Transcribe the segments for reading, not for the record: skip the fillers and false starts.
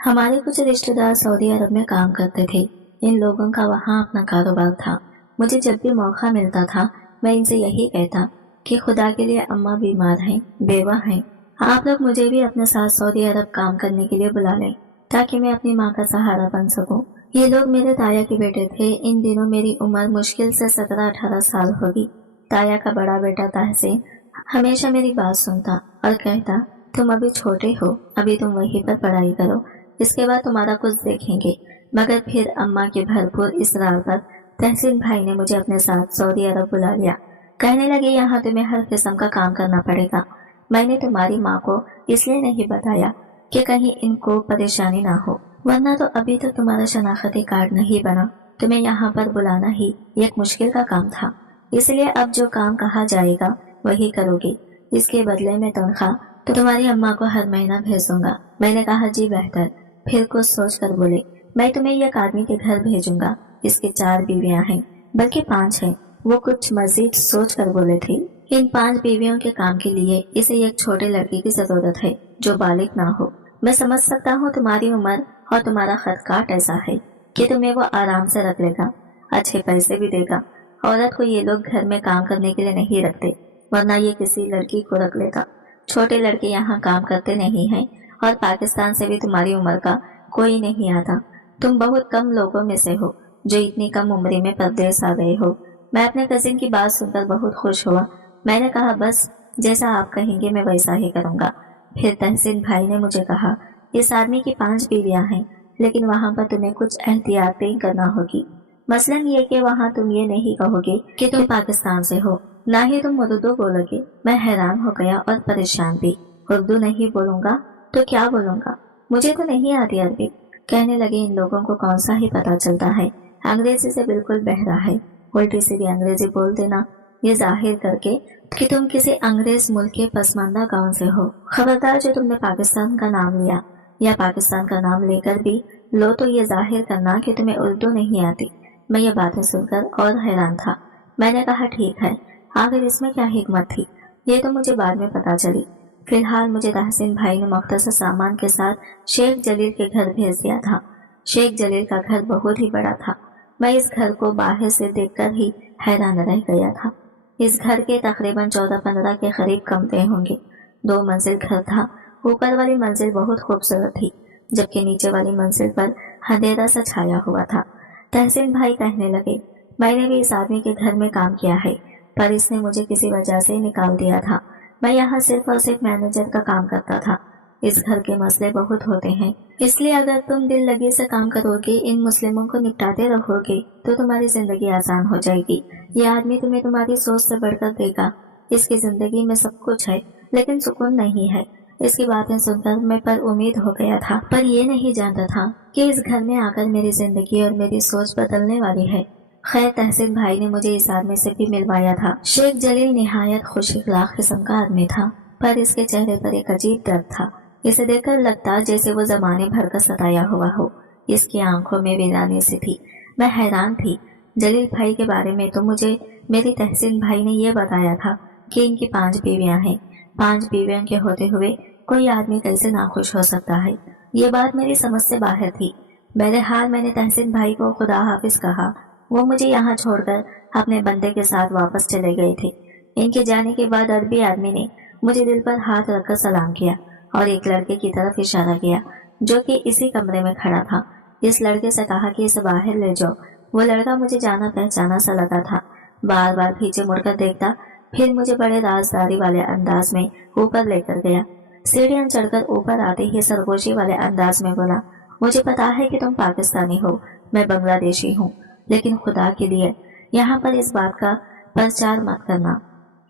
हमारे कुछ रिश्तेदार सऊदी अरब में काम करते थे। इन लोगों का वहाँ अपना कारोबार था। मुझे जब भी मौका मिलता था मैं इनसे यही कहता कि खुदा के लिए अम्मा बीमार हैं, बेवा हैं, आप लोग मुझे भी अपने साथ सऊदी अरब काम करने के लिए बुला लें ताकि मैं अपनी माँ का सहारा बन सकूं। ये लोग मेरे ताया के बेटे थे। इन दिनों मेरी उम्र मुश्किल से 17-18 साल होगी। ताया का बड़ा बेटा तहसीन हमेशा मेरी बात सुनता और कहता, तुम अभी छोटे हो, अभी तुम वहीं पर पढ़ाई करो, इसके बाद तुम्हारा कुछ देखेंगे। मगर फिर अम्मा के भरपूर इसरार पर तहसीन भाई ने मुझे अपने साथ सऊदी अरब बुला लिया। कहने लगे, यहाँ तुम्हें हर किस्म का काम करना पड़ेगा। मैंने तुम्हारी माँ को इसलिए नहीं बताया कि कहीं इनको परेशानी ना हो, वरना तो अभी तक तुम्हारा शनाख्ती कार्ड नहीं बना। तुम्हें यहाँ पर बुलाना ही एक मुश्किल का काम था, इसलिए अब जो काम कहा जाएगा वही करोगे। इसके बदले में तनख्वाह तो तुम्हारी अम्मा को हर महीना भेजूंगा। मैंने कहा, जी बेहतर। फिर कुछ सोच कर बोले, मैं तुम्हें एक आदमी के घर भेजूंगा, इसकी 4 बीवियां हैं, बल्कि 5 हैं। वो कुछ मजीद सोच कर बोले थे, इन 5 बीवियों के काम के लिए इसे एक छोटे लड़के की जरूरत है जो बालिग ना हो। मैं समझ सकता हूँ तुम्हारी उम्र और तुम्हारा खदकाट ऐसा है कि तुम्हें वो आराम से रख लेगा, अच्छे पैसे भी देगा। औरत को ये लोग घर में काम करने के लिए नहीं रखते, वरना ये किसी लड़की को रख लेगा। छोटे लड़के यहाँ काम करते नहीं हैं और पाकिस्तान से भी तुम्हारी उम्र का कोई नहीं आता। तुम बहुत कम लोगों में से हो जो इतनी कम उम्र में परदेश आ गए हो। मैं अपने कजिन की बात सुनकर बहुत खुश हुआ। मैंने कहा, बस जैसा आप कहेंगे मैं वैसा ही करूँगा। फिर तहसीन भाई ने मुझे कहा, इस आदमी की 5 बीवियां हैं, लेकिन वहाँ पर तुम्हें कुछ एहतियातें करना होगी। मसलन ये कि वहाँ तुम ये नहीं कहोगे कि तुम पाकिस्तान से हो, ना ही तुम उर्दू बोलोगे। मैं हैरान हो गया और परेशान भी। उर्दू नहीं बोलूंगा तो क्या बोलूंगा, मुझे तो नहीं आती अरबी। कहने लगे, इन लोगों को कौन सा ही पता चलता है, अंग्रेजी से बिल्कुल बहरा है। उल्टी सीधी अंग्रेजी बोल देना, ये जाहिर करके कि तुम किसी अंग्रेज मुल्क के पसमानदा गांव से हो। खबरदार, जो तुमने पाकिस्तान का नाम लिया या पाकिस्तान का नाम लेकर भी लो तो ये जाहिर करना कि तुम्हें उर्दू नहीं आती। मैं ये बातें सुनकर और हैरान था। मैंने कहा, ठीक है, आखिर इसमें क्या हिकमत थी, ये तो मुझे बाद में पता चली। फिलहाल मुझे तहसीन भाई ने मुख्तसर सामान के साथ शेख जलील के घर भेज दिया था। शेख जलील का घर बहुत ही बड़ा था। मैं इस घर को बाहर से देखकर ही हैरान रह गया था। इस घर के तकरीबन 14-15 के करीब कमरे होंगे। 2 मंजिल घर था। ऊपर वाली मंजिल बहुत खूबसूरत थी, जबकि नीचे वाली मंजिल पर अंधेरा सा छाया हुआ था। तहसीन भाई कहने लगे, मैंने भी इस आदमी के घर में काम किया है, पर इसने मुझे किसी वजह से निकाल दिया था। मैं यहाँ सिर्फ और सिर्फ मैनेजर का काम करता था। इस घर के मसले बहुत होते हैं, इसलिए अगर तुम दिल लगी से काम करोगे, इन मुस्लिमों को निपटाते रहोगे, तो तुम्हारी जिंदगी आसान हो जाएगी। ये आदमी तुम्हें तुम्हारी सोच से बढ़कर देगा। इसकी जिंदगी में सब कुछ है, लेकिन सुकून नहीं है। इसकी बातें सुनकर मैं पर उम्मीद हो गया था, पर ये नहीं जानता था कि इस घर में आकर मेरी जिंदगी और मेरी सोच बदलने वाली है। खैर, तहसीन भाई ने मुझे इस आदमी से भी मिलवाया था। शेख जलील निहायत खुश इखलाक किस्म का आदमी था, पर इसके चेहरे पर एक अजीब दर्द था। इसे देखकर लगता जैसे वो जमाने भर का सताया हुआ हो। इसकी आंखों में वीरानी सी थी। मैं हैरान थी। जलील भाई के बारे में तो मुझे मेरी तहसीन भाई ने ये बताया था कि इनकी 5 बीवियां हैं। 5 बीवियों के होते हुए कोई आदमी कैसे नाखुश हो सकता है, ये बात मेरी समझ से बाहर थी। बहरहाल मैंने तहसीन भाई को खुदा हाफिज कहा। वो मुझे यहाँ छोड़कर अपने बंदे के साथ वापस चले गए थे। इनके जाने के बाद अरबी आदमी ने मुझे दिल पर हाथ रखकर सलाम किया और एक लड़के की तरफ इशारा किया जो कि इसी कमरे में खड़ा था। इस लड़के से कहा कि इसे बाहर ले जाओ। वो लड़का मुझे जाना पहचाना सा लगा था। बार बार पीछे मुड़कर देखता, फिर मुझे बड़े राजदारी वाले अंदाज में ऊपर लेकर गया। सीढ़ियां चढ़कर ऊपर आते ही सरगोशी वाले अंदाज में बोला, मुझे पता है कि तुम पाकिस्तानी हो, मैं बांग्लादेशी हूँ, लेकिन खुदा के लिए यहाँ पर इस बात का प्रचार मत करना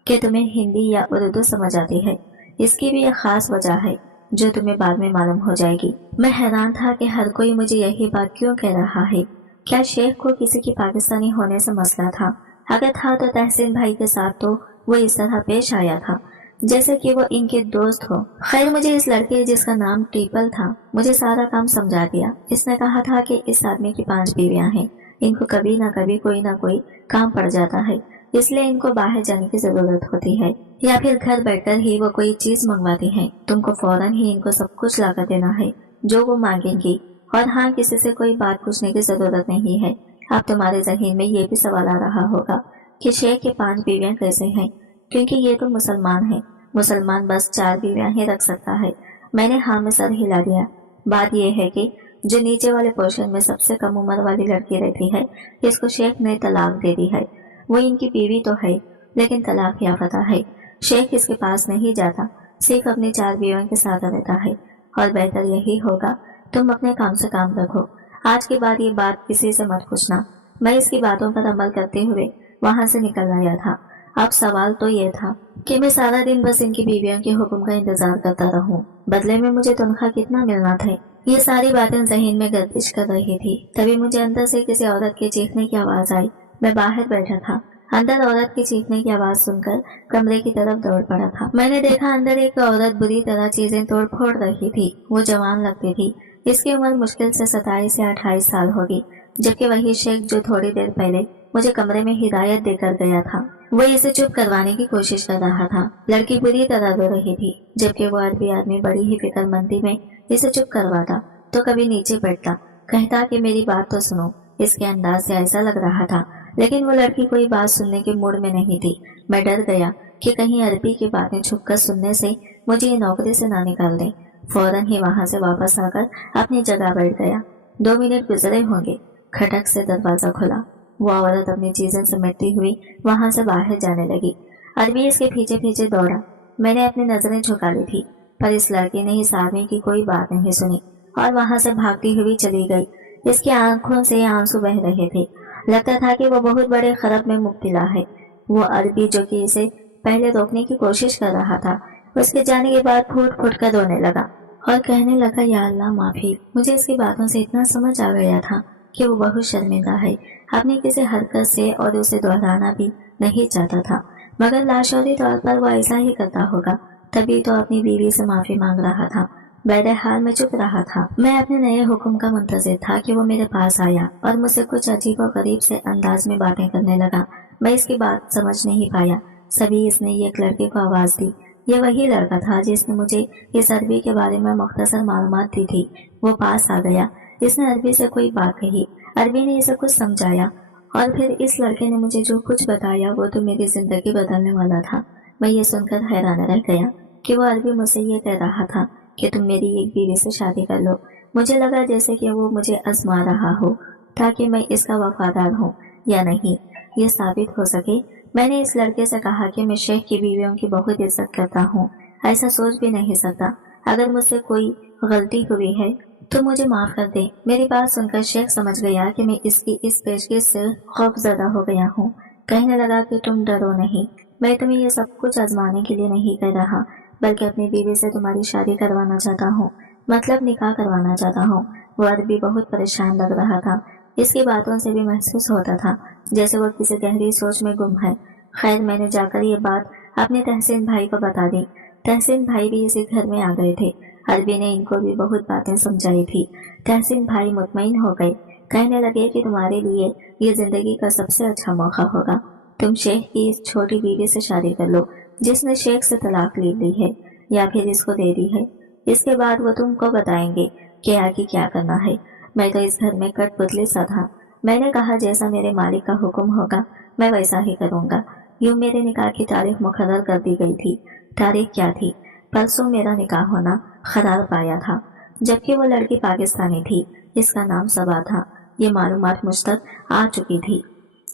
कि तुम्हें हिंदी या उर्दू समझ आती है। इसकी भी एक खास वजह है जो तुम्हें बाद में मालूम हो जाएगी। मैं हैरान था कि हर कोई मुझे यही बात क्यों कह रहा है। क्या शेख को किसी की पाकिस्तानी होने से मसला था? अगर था तो तहसीन भाई के साथ तो वो इस तरह पेश आया था जैसे कि वो इनके दोस्त हो। खैर, मुझे इस लड़के जिसका नाम टीपल था मुझे सारा काम समझा दिया। इसने कहा था कि इस आदमी की 5 बीवियां हैं, इनको कभी ना कभी कोई ना कोई काम पड़ जाता है, इसलिए इनको बाहर जाने की जरूरत होती है या फिर घर बैठकर ही वो कोई चीज मंगवाती हैं। तुमको फौरन ही इनको सब कुछ लाकर देना है। जो वो मांगेंगी। और हाँ, किसी से कोई बात पूछने की जरूरत नहीं है। अब तुम्हारे जहन में ये भी सवाल आ रहा होगा कि शेख के 5 बीवियां कैसे हैं, क्योंकि ये तो मुसलमान है। मुसलमान बस 4 बीवियां ही रख सकता है। मैंने हाँ में सर हिला दिया। बात यह है कि जो नीचे वाले पोर्शन में सबसे कम उम्र वाली लड़की रहती है, जिसको शेख ने तलाक दे दी है, वो इनकी बीवी तो है, लेकिन तलाक याफ्ता है। शेख इसके पास नहीं जाता, सिर्फ अपनी 4 बीवियों के साथ रहता है। और बेहतर यही होगा तुम अपने काम से काम रखो। आज के बाद ये बात किसी से मत पूछना। मैं इसकी बातों पर अमल करते हुए वहां से निकल आया था। अब सवाल तो ये था कि मैं सारा दिन बस इनकी बीवियों के हुक्म का इंतजार करता रहूं। बदले में मुझे तनख्वाह कितना मिलना था? ये सारी बातें जहन में गर्दिश कर रही थी। तभी मुझे अंदर से किसी औरत के चीखने की आवाज आई। मैं बाहर बैठा था। अंदर औरत की चीखने की आवाज सुनकर कमरे की तरफ दौड़ पड़ा था। मैंने देखा अंदर एक औरत बुरी तरह चीजें तोड़ फोड़ रही थी। वो जवान लगती थी। इसकी उम्र मुश्किल से 27 या 28 साल होगी, जबकि वही शेख जो थोड़ी देर पहले मुझे कमरे में हिदायत देकर गया था, वो इसे चुप करवाने की कोशिश कर रहा था। लड़की बुरी तरह रो रही थी, जबकि वो अरबी आदमी बड़ी ही फिक्रमंदी में इसे चुप करवाता तो कभी नीचे बैठता, कहता कि मेरी बात तो सुनो। इसके अंदाज से ऐसा लग रहा था, लेकिन वो लड़की कोई बात सुनने के मूड में नहीं थी। मैं डर गया कि कहीं अरबी की बातें छुपकर सुनने से मुझे ये नौकरी से ना निकाल दे। फौरन ही वहां से वापस आकर अपनी जगह बैठ गया। 2 मिनट गुजरे होंगे, खटक से दरवाजा खुला। वो औरत अपनी चीजें समेटती हुई वहां से बाहर जाने लगी। अरबी इसके पीछे पीछे दौड़ा। मैंने अपनी नजरें झुका ली थी, पर इस लड़की ने इस आदमी की कोई बात नहीं सुनी और वहां से भागती हुई चली गई। इसकी आंखों से आंसू बह रहे थे। लगता था कि वो बहुत बड़े खरब में मुब्तला है। वो अरबी जो कि इसे पहले रोकने की कोशिश कर रहा था, उसके जाने के बाद फूट फूट कर रोने लगा और कहने लगा, या अल्लाह माफी। मुझे इसकी बातों से इतना समझ आ गया था कि वो बहुत शर्मिंदा है अपनी किसी हरकत से और उसे दोहराना भी नहीं चाहता था, मगर लाशौरी तौर पर वो ऐसा ही करता होगा। तभी तो अपनी बीवी से माफी मांग रहा था। बहरहाल मैं चुप रहा था। मैं अपने नए हुक्म का मुंतजिर था कि वो मेरे पास आया और मुझसे कुछ अजीब और गरीब से अंदाज में बातें करने लगा। मैं इसकी बात समझ नहीं पाया। सभी इसने एक लड़के को आवाज दी। ये वही लड़का था जिसने मुझे इस अरबी के बारे में मुख्तसर मालूमात दी थी। वो पास आ गया। इसने अरबी से कोई बात कही। अरबी ने इसे कुछ समझाया और फिर इस लड़के ने मुझे जो कुछ बताया वो तो मेरी जिंदगी बदलने वाला था। मैं ये सुनकर हैरान रह गया कि वो अरबी मुझसे ये कह रहा था कि तुम मेरी एक बीवी से शादी कर लो। मुझे लगा जैसे कि वो मुझे आजमा रहा हो ताकि मैं इसका वफादार हूँ या नहीं, ये साबित हो सके। मैंने इस लड़के से कहा कि मैं शेख की बीवियों की बहुत इज्जत करता हूँ, ऐसा सोच भी नहीं सकता। अगर मुझसे कोई गलती हुई है तो मुझे माफ कर दे। मेरी बात सुनकर शेख समझ गया कि मैं इसकी इस पेशकश से खौफजदा हो गया हूँ। कहने लगा कि तुम डरो नहीं, मैं तुम्हें ये सब कुछ आजमाने के लिए नहीं कह रहा, बल्कि अपनी बीवी से तुम्हारी शादी करवाना चाहता हूँ, मतलब निकाह करवाना चाहता हूँ। वो अरबी बहुत परेशान लग रहा था। इसकी बातों से भी महसूस होता था जैसे वो किसी गहरी सोच में गुम है। खैर, मैंने जाकर ये बात अपने तहसीन भाई को बता दी। तहसीन भाई भी इसी घर में आ गए थे। अरबी ने इनको भी बहुत बातें समझाई थी। तहसीन भाई मुतमईन हो गए। कहने लगे कि तुम्हारे लिए ये जिंदगी का सबसे अच्छा मौका होगा। तुम शेख की इस छोटी बीवी से शादी कर लो जिसने शेख से तलाक ले ली है या फिर इसको दे दी है। इसके बाद वो तुमको बताएंगे कि आगे क्या करना है। मैं तो इस घर में कठपुतली सा था। मैंने कहा जैसा मेरे मालिक का हुक्म होगा मैं वैसा ही करूंगा। यूं मेरे निकाह की तारीख मुकर्रर कर दी गई थी। तारीख क्या थी? परसों मेरा निकाह होना करार पाया था, जबकि वो लड़की पाकिस्तानी थी। इसका नाम सबा था। ये मालूमात मुझ तक आ चुकी थी।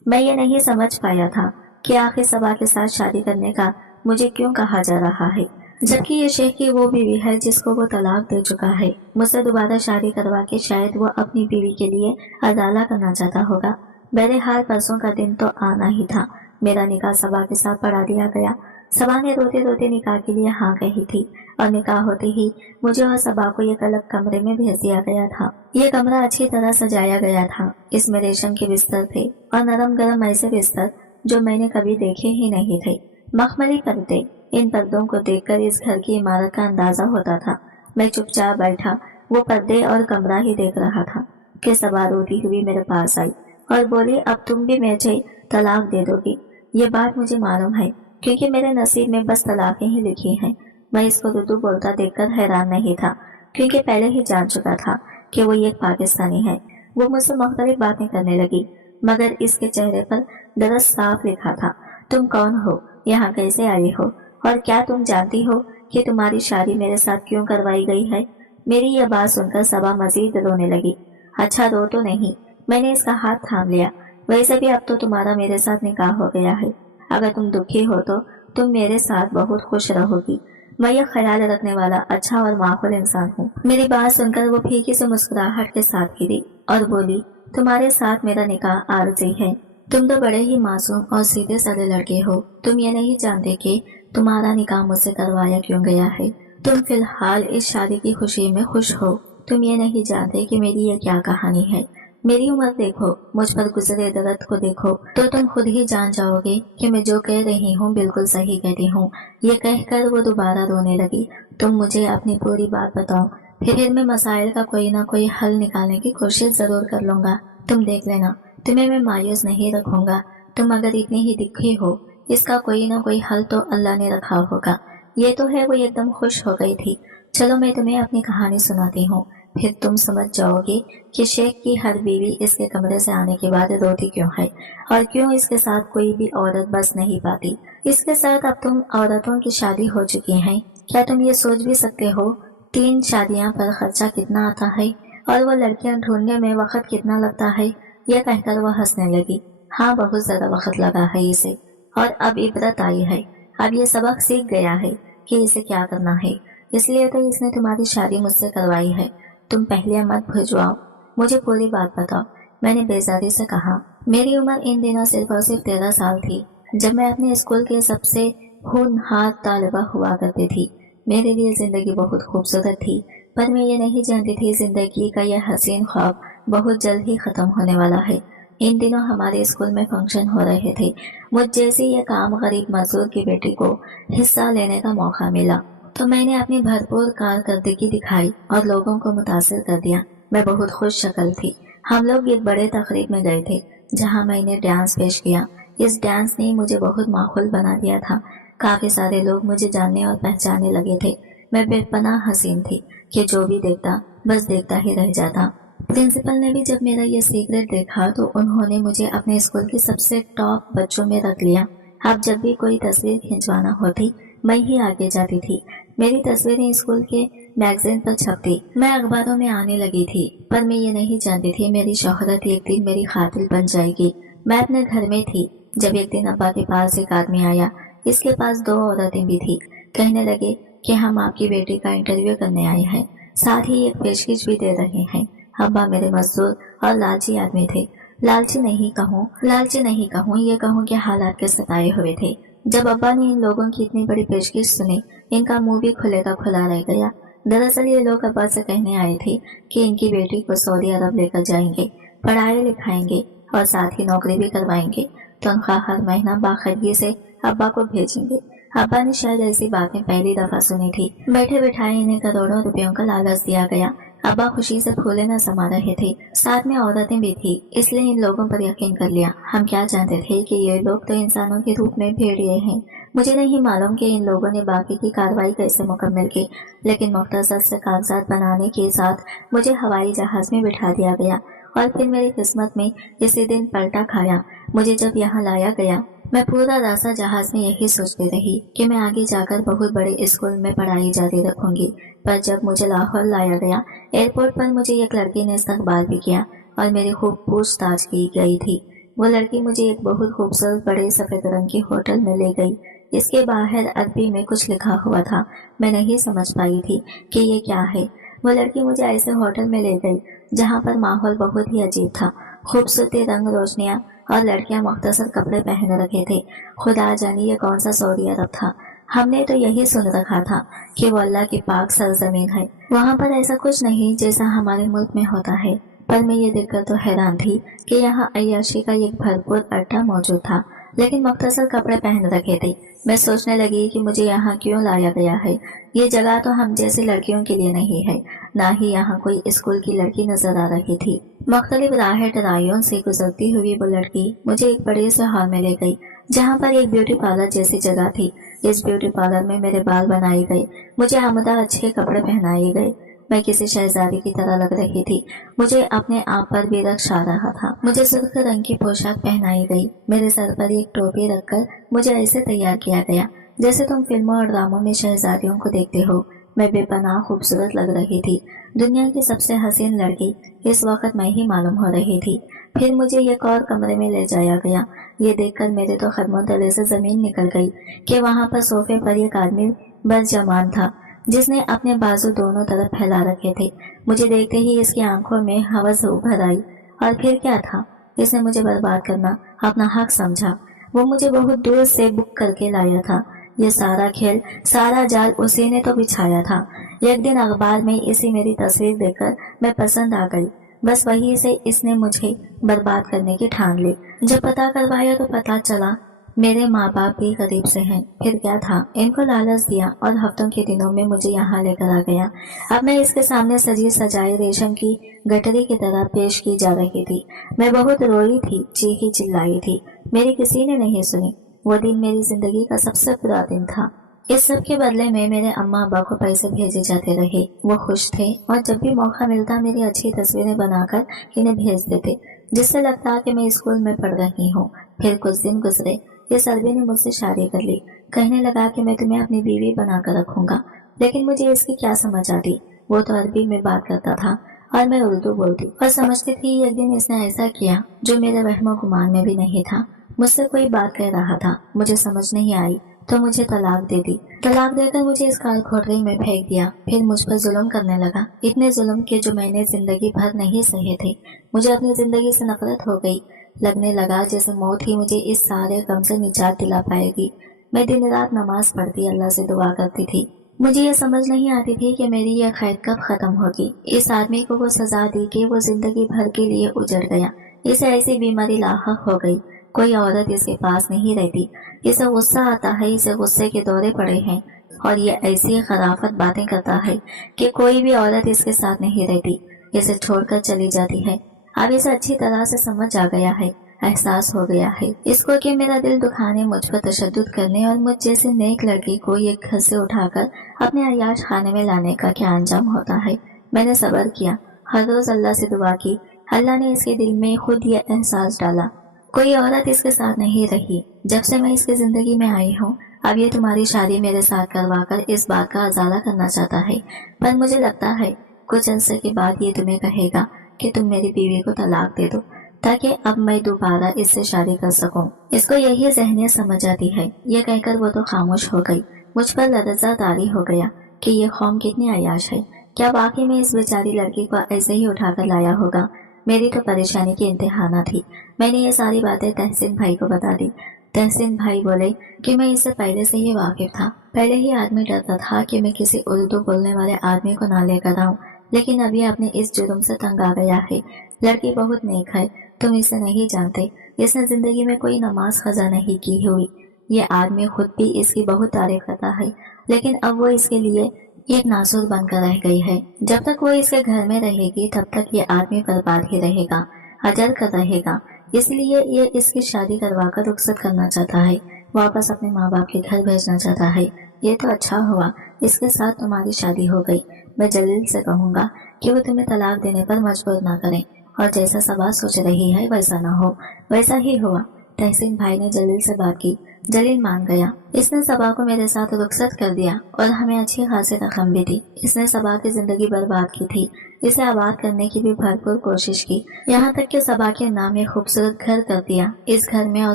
मैं ये नहीं समझ पाया था कि आखिर सबा के साथ शादी करने का मुझे क्यों कहा जा रहा है, जबकि ये शेख की वो बीवी है जिसको वो तलाक दे चुका है। मुझसे दोबारा शादी करवा के शायद वो अपनी बीवी के लिए अदाला करना चाहता होगा। बहरहाल परसों का दिन तो आना ही था। मेरा निकाह सबा के साथ पढ़ा दिया गया। सबा ने रोते रोते निकाह के लिए हाँ कही थी और निकाह होते ही मुझे और सबा को एक अलग कमरे में भेज दिया गया था। ये कमरा अच्छी तरह सजाया गया था। इसमें रेशम के बिस्तर थे और नरम गरम ऐसे बिस्तर जो मैंने कभी देखे ही नहीं थे। मखमली पर्दे। इन पर्दों को देखकर इस घर की इमारत का अंदाजा होता था। मैं चुपचाप बैठा वो पर्दे और कमरा ही देख रहा था कि सबा रोती हुई मेरे पास आई और बोली, अब तुम भी मुझे तलाक दे दोगी। ये बात मुझे मालूम है क्योंकि मेरे नसीब में बस तलाकें ही लिखी हैं। मैं इसको रुदू बोलता देखकर हैरान नहीं था क्योंकि पहले ही जान चुका था कि वो एक पाकिस्तानी है। वो मुझसे मुख्तलिफ बातें करने लगी, मगर इसके चेहरे पर दरअसल साफ लिखा था, तुम कौन हो, यहाँ कैसे आई हो, और क्या तुम जानती हो कि तुम्हारी शादी मेरे साथ क्यों करवाई गई है। मेरी यह बात सुनकर सबा मजीद रोने लगी। अच्छा रो तो नहीं, मैंने इसका हाथ थाम लिया। वैसे भी अब तो तुम्हारा मेरे साथ निकाह हो गया है। अगर तुम दुखी हो तो तुम मेरे साथ बहुत खुश रहोगी। मैं यह ख्याल रखने वाला अच्छा और माकूल इंसान हूँ। मेरी बात सुनकर वो फीकी से मुस्कुराहट के साथ गिरी और बोली, तुम्हारे साथ मेरा निकाह आरज़ी है। तुम तो बड़े ही मासूम और सीधे साधे लड़के हो। तुम ये नहीं जानते कि तुम्हारा निकाह मुझसे करवाया क्यों गया है। तुम फिलहाल इस शादी की खुशी में खुश हो। तुम ये नहीं जानते कि मेरी ये क्या कहानी है। मेरी उम्र देखो, मुझ पर गुजरे दर्द को देखो, तो तुम खुद ही जान जाओगे कि मैं जो कह रही हूँ बिल्कुल सही कहती हूँ। ये कहकर वो दोबारा रोने लगी। तुम मुझे अपनी पूरी बात बताओ, फिर मैं मसाइल का कोई ना कोई हल निकालने की कोशिश जरूर कर लूंगा। तुम देख लेना, तुम्हें मैं मायूस नहीं रखूंगा। तुम अगर इतनी ही दुखी हो, इसका कोई ना कोई हल तो अल्लाह ने रखा होगा। ये तो है। वो एकदम खुश हो गई थी। चलो मैं तुम्हें अपनी कहानी सुनाती हूँ, फिर तुम समझ जाओगे कि शेख की हर बीवी इसके कमरे से आने के बाद रोती क्यों है और क्यों इसके साथ कोई भी औरत बस नहीं पाती। इसके साथ अब तुम औरतों की शादी हो चुकी है। क्या तुम ये सोच भी सकते हो 3 शादियां पर खर्चा कितना आता है और वो लड़कियां ढूंढने में वक्त कितना लगता है। यह कहकर वो हंसने लगी। हाँ, बहुत ज्यादा वक्त लगा है इसे, और अब इबरत आई है। अब ये सबक सीख गया है कि इसे क्या करना है, इसलिए तो इसने तुम्हारी शादी मुझसे करवाई है। तुम पहले मत भिजवाओ, मुझे पूरी बात बताओ, मैंने बेजारी से कहा। मेरी उम्र इन दिनों सिर्फ और सिर्फ 13 साल थी जब मैं अपने स्कूल के सबसे होनहार तालिबा हुआ करती थी। मेरे लिए जिंदगी बहुत खूबसूरत थी, पर मैं ये नहीं जानती थी जिंदगी का यह हसीन ख्वाब बहुत जल्द ही खत्म होने वाला है। इन दिनों हमारे स्कूल में फंक्शन हो रहे थे। मुझ जैसी ये काम गरीब मजदूर की बेटी को हिस्सा लेने का मौका मिला, तो मैंने अपनी भरपूर कारकर्दगी दिखाई और लोगों को मुतासिर कर दिया। मैं बहुत खुश शक्ल थी। हम लोग एक बड़े तकरीब में गए थे जहां मैंने डांस पेश किया। इस डांस ने मुझे बहुत माहौल बना दिया था। काफी सारे लोग मुझे जानने और पहचानने लगे थे। मैं बेपनाह हसीन थी कि जो भी देखता बस देखता ही रह जाता। प्रिंसिपल ने भी जब मेरा ये सीक्रेट देखा तो उन्होंने मुझे अपने स्कूल के सबसे टॉप बच्चों में रख लिया। अब जब भी कोई तस्वीर खिंचवाना होती मैं ही आगे जाती थी। मेरी तस्वीरें स्कूल के मैगजीन पर छपती, मैं अखबारों में आने लगी थी, पर मैं ये नहीं जानती थी मेरी शोहरत एक दिन मेरी खातिल बन जाएगी। मैं अपने घर में थी जब एक दिन अब्बा के पास एक आदमी आया। इसके पास 2 औरतें भी थी। कहने लगे कि हम आपकी बेटी का इंटरव्यू करने आए हैं, साथ ही एक पेशकश भी दे रहे हैं। अब्बा मेरे मजदूर और लालची आदमी थे। लालची नहीं कहूँ, ये कहूँ कि हालात के सताए हुए थे। जब अब्बा ने इन लोगों की इतनी बड़ी पेशकश सुनी, इनका मुंह भी खुले का खुला रह गया। दरअसल ये लोग अब्बा से कहने आए थे कि इनकी बेटी को सऊदी अरब लेकर जाएंगे, पढ़ाई लिखाएंगे और साथ ही नौकरी भी करवाएंगे। तनख्वाह हर महीना बाखुदी से अब्बा को भेजेंगे। अब्बा ने शायद ऐसी बातें पहली दफा सुनी थी। बैठे बैठाए इन्हें करोड़ों रुपयों का लालच दिया गया। अब्बा खुशी से फूले न समा रहे थे। साथ में औरतें भी थी, इसलिए इन लोगों पर यकीन कर लिया। हम क्या जानते थे कि ये लोग तो इंसानों के रूप में भेड़िए हैं। मुझे नहीं मालूम कि इन लोगों ने बाकी की कार्रवाई कैसे मुकम्मल की, लेकिन मुख्तसर से कागजात बनाने के साथ मुझे हवाई जहाज में बिठा दिया गया और फिर मेरी किस्मत में इसी दिन पलटा खाया। मुझे जब यहाँ लाया गया, मैं पूरा रास्ता जहाज में यही सोचती रही कि मैं आगे जाकर बहुत बड़े स्कूल में पढ़ाई जारी रखूंगी। पर जब मुझे लाहौर लाया गया, एयरपोर्ट पर मुझे एक लड़की ने इस्तकबाल भी किया और मेरी खूब पूछताछ की गई थी। वो लड़की मुझे एक बहुत खूबसूरत बड़े सफेद रंग के होटल में ले गई। इसके बाहर अरबी में कुछ लिखा हुआ था। मैं नहीं समझ पाई थी कि ये क्या है। वो लड़की मुझे ऐसे होटल में ले गई जहाँ पर माहौल बहुत ही अजीब था। खूबसूरती, रंग रोशनियाँ और लड़कियां मुख्तसर कपड़े पहन रखे थे। खुदा जाने ये कौन सा सऊदी अरब था। हमने तो यही सुन रखा था कि वो अल्लाह की पाक सरजमीन है। वहाँ पर ऐसा कुछ नहीं जैसा हमारे मुल्क में होता है। पर मैं ये देखकर तो हैरान थी कि यहाँ अय्याशी का एक भरपूर अड्डा मौजूद था, लेकिन मुख्तसर कपड़े पहन रखे थे। मैं सोचने लगी कि मुझे यहाँ क्यों लाया गया है। ये जगह तो हम जैसी लड़कियों के लिए नहीं है। ना ही यहाँ कोई स्कूल की लड़की नजर आ रही थी। मुख्तलिफ राहों से गुजरती हुई वो लड़की मुझे एक बड़े से हॉल में ले गई जहाँ पर एक ब्यूटी पार्लर जैसी जगह थी। इस ब्यूटी पार्लर में मेरे बाल बनाए गए, मुझे आमदा अच्छे कपड़े पहनाए गए मैं किसी शहजादी की तरह लग रही थी। मुझे अपने आप पर भी रक्श आ रहा था। मुझे सुर्ख रंग की पोशाक पहनाई गई। मेरे सर पर एक टोपी रखकर मुझे ऐसे तैयार किया गया जैसे तुम फिल्मों और ड्रामों में शहजादियों को देखते हो। मैं बेपनाह खूबसूरत लग रही थी। दुनिया की सबसे हसीन लड़की इस वक्त मैं ही मालूम हो रही थी। फिर मुझे एक और कमरे में ले जाया गया। ये देखकर मेरे तो कदमों तले से जमीन निकल गई कि वहां पर सोफे पर एक आदमी बदजमान था जिसने अपने बाजू दोनों तरफ फैला रखे थे। मुझे देखते ही इसकी आंखों में हवस उभर आई। और फिर क्या था, इसने मुझे बर्बाद करना अपना हक समझा। वो मुझे बहुत दूर से बुक करके लाया था। ये सारा खेल, सारा जाल उसी ने तो बिछाया था। एक दिन अखबार में इसी मेरी तस्वीर देखकर मैं पसंद आ गई। बस वहीं से इसने मुझे बर्बाद करने की ठान ली। जब पता करवाया तो पता चला मेरे माँ बाप भी गरीब से हैं। फिर क्या था, इनको लालच दिया और हफ्तों के दिनों में मुझे यहाँ लेकर आ गया। अब मैं इसके सामने सजी सजाई रेशम की गठरी की तरह पेश की जा रही थी। मैं बहुत रोई थी, चीखी चिल्लाई थी, मेरी किसी ने नहीं सुनी। वो दिन मेरी जिंदगी का सबसे बुरा दिन था। इस सब के बदले में मेरे अम्मा अब्बा को पैसे भेजे जाते रहे। वो खुश थे और जब भी मौका मिलता मेरी अच्छी तस्वीरें बनाकर इन्हें भेज देते, जिससे लगता कि मैं स्कूल में पढ़ रही हूँ। फिर कुछ दिन गुजरे। इस अरबी ने मुझसे शादी कर ली। कहने लगा कि मैं तुम्हें अपनी बीवी बनाकर रखूंगा। लेकिन मुझे इसकी क्या समझ आती। वो तो अरबी में बात करता था और मैं उर्दू बोलती और समझती थी। एक दिन इसने ऐसा किया जो मेरे वहमो गुमान में भी नहीं था। मुझसे कोई बात कह रहा था, मुझे समझ नहीं आई तो मुझे तलाक दे दी। तलाक देकर मुझे इस काल खोटरी में फेंक दिया। फिर मुझ पर जुल्म करने लगा, इतने जुल्म के जो मैंने जिंदगी भर नहीं सहे थे। मुझे अपनी जिंदगी से नफरत हो गई। लगने लगा जैसे मौत ही मुझे इस सारे गम से निजात दिला पाएगी। मैं दिन रात नमाज पढ़ती, अल्लाह से दुआ करती थी। मुझे ये समझ नहीं आती थी कि मेरी यह खैर कब खत्म होगी। इस आदमी को वो सजा दी कि वो जिंदगी भर के लिए उजड़ गया। इसे ऐसी बीमारी लाहक हो गई, कोई औरत इसके पास नहीं रहती। इसे गुस्सा आता है, इसे गुस्से के दौरे पड़े हैं और ये ऐसी खराफत बातें करता है कि कोई भी औरत इसके साथ नहीं रहती, इसे छोड़कर चली जाती है। अब इसे अच्छी तरह से समझ आ गया है, एहसास हो गया है इसको कि मेरा दिल दुखाने, मुझ पर तशद्दुद करने और मुझ जैसे नेक लड़की को एक घर से उठाकर अपने अयाश खाने में लाने का क्या अंजाम होता है। मैंने सब्र किया, हर रोज अल्लाह से दुआ की। अल्लाह ने इसके दिल में खुद ये एहसास डाला, कोई औरत इसके साथ नहीं रही जब से मैं इसकी जिंदगी में आई हूँ। अब ये तुम्हारी शादी मेरे साथ करवाकर इस बात का अजाला करना चाहता है, पर मुझे लगता है कुछ अरसे के बाद ये तुम्हें कहेगा कि तुम मेरी बीवी को तलाक दे दो ताकि अब मैं दोबारा इससे शादी कर सकूं। इसको यही ज़हनियत समझ आती है। ये कहकर वो तो खामोश हो गई। मुझ पर लर्ज़ादारी हो गया कि ये कौम कितनी अयाश है। क्या वाकई में इस बेचारी लड़की को ऐसे ही उठाकर लाया होगा। मेरी तो परेशानी की इंतहा न थी। मैंने ये सारी बातें तहसीन भाई को बता दी। तहसीन भाई बोले कि मैं इससे पहले से ही वाकिफ था। पहले ही आदमी डरता था कि मैं किसी उर्दू बोलने वाले आदमी को ना लेकर आऊं, लेकिन अभी अपने इस जुर्म से तंग आ गया है। लड़की बहुत नेक है, तुम इसे नहीं जानते। इसने जिंदगी में कोई नमाज खजा नहीं की हुई। ये आदमी खुद भी इसकी बहुत तारीफ करता है, लेकिन अब वो इसके लिए एक नासूर बनकर रह गई है। जब तक वो इसके घर में रहेगी तब तक ये आदमी बर्बाद ही रहेगा, अजर कर रहेगा। इसलिए ये इसकी शादी करवाकर रुखसत करना चाहता है, वापस अपने माँ बाप के घर भेजना चाहता है। ये तो अच्छा हुआ इसके साथ तुम्हारी शादी हो गई। मैं जलील से कहूँगा कि वो तुम्हें तलाक देने पर मजबूर ना करें और जैसा सबा सोच रही है वैसा ना हो। वैसा ही हुआ। तहसीन भाई ने जलील से बात की। जलील मान गया। इसने सबा को मेरे साथ रुखसत कर दिया और हमें अच्छी खासी रकम भी दी। इसने सबा की जिंदगी बर्बाद की थी, इसे आबाद करने की भी भरपूर कोशिश की, यहाँ तक कि सबा के नाम एक खूबसूरत घर कर दिया। इस घर में और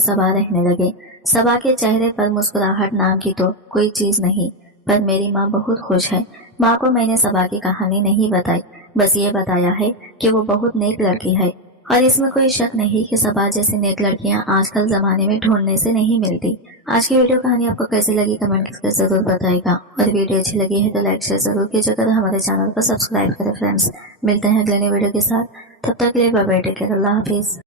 सबा रहने लगे। सबा के चेहरे पर मुस्कुराहट नाम की तो कोई चीज नहीं, पर मेरी माँ बहुत खुश है। माँ को मैंने सबा की कहानी नहीं बताई, बस ये बताया है कि वो बहुत नेक लड़की है और इसमें कोई शक नहीं कि सबा जैसी नेक लड़कियां आजकल जमाने में ढूंढने से नहीं मिलती। आज की वीडियो कहानी आपको कैसी लगी कमेंट करके जरूर बताएगा और वीडियो अच्छी लगी है तो लाइक शेयर जरूर कीजिएगा और हमारे चैनल को सब्सक्राइब करें फ्रेंड्स। मिलते हैं अगले नए वीडियो के साथ, तब तक के लिए बाय बाय, टेक केयर, अल्लाह हाफिज।